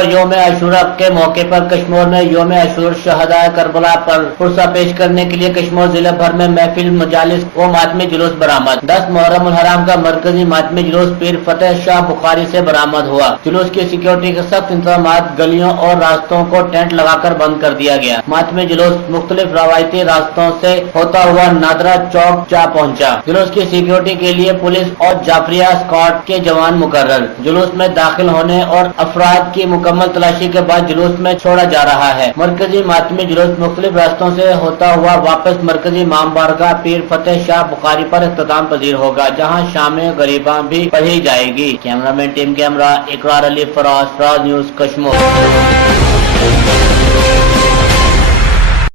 और योम आशूरा के मौके पर कश्मीर में योम आशूर शहदाए करबला पर पुरसा पेश करने के लिए कश्मीर जिले भर में महफिल मजालिस व मातमी जुलूस बरामद। 10 मुहर्रम उल हराम का मरकजी मातमी जुलूस पीर फतेह शाह बुखारी से बरामद हुआ। जुलूस की सिक्योरिटी के सख्त इंतजाम, गलियों और रास्तों को टेंट लगाकर बंद कर दिया गया। मातमी जुलूस मुख्तलिफ रवायती रास्तों से होता हुआ नादरा चौक जा पहुंचा। जुलूस की सिक्योरिटी के लिए पुलिस और जाफरिया स्क्वाड के जवान मुकर्रर। जुलूस में दाखिल होने और अफराद की मुकम्मल तलाशी के बाद जुलूस में छोड़ा जा रहा है। मरकजी मातमी जुलूस मुख्तलिफ रास्तों से होता हुआ वापस मरकजी इमाम बारगाह पीर फतेह शाह बुखारी पर इख्तिताम पजीर होगा, जहां शाम गरीबा भी पढ़ी जाएगी। कैमरामैन टीम कैमरा इकरार अली फराज, फराज न्यूज कश्मीर।